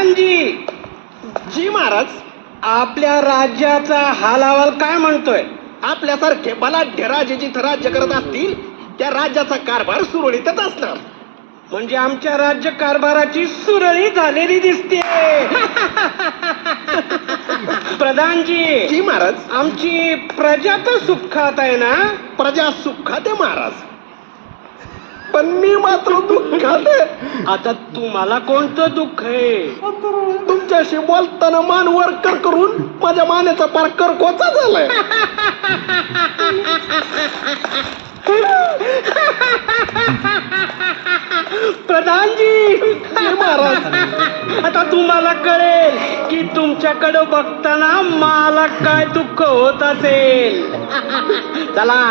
प्रधानजी. जी महाराज. आपल्या राज्याचा हालावाल काय म्हणतोय? आपल्यासारखे बलाढ्य राजे जिथं राज्य करत असतील त्या राज्याचा कारभार सुरळीतच असणार. म्हणजे आमच्या राज्य कारभाराची सुरळीत झालेली दिसते. प्रधानजी. जी महाराज. आमची प्रजा तर सुखात आहे ना? प्रजा सुखात आहे महाराज, पण मी मात्र दुःखात आहे. आता तुम्हाला कोणतं दुःख आहे? तुमच्याशी बोलताना मान वर कर करून माझ्या मानेचा पार करकोचा झालाय. प्रधानजी. महाराज. आता तुम्हाला कळेल की तुमच्याकडे बघताना मला काय दुःख होत असेल. चला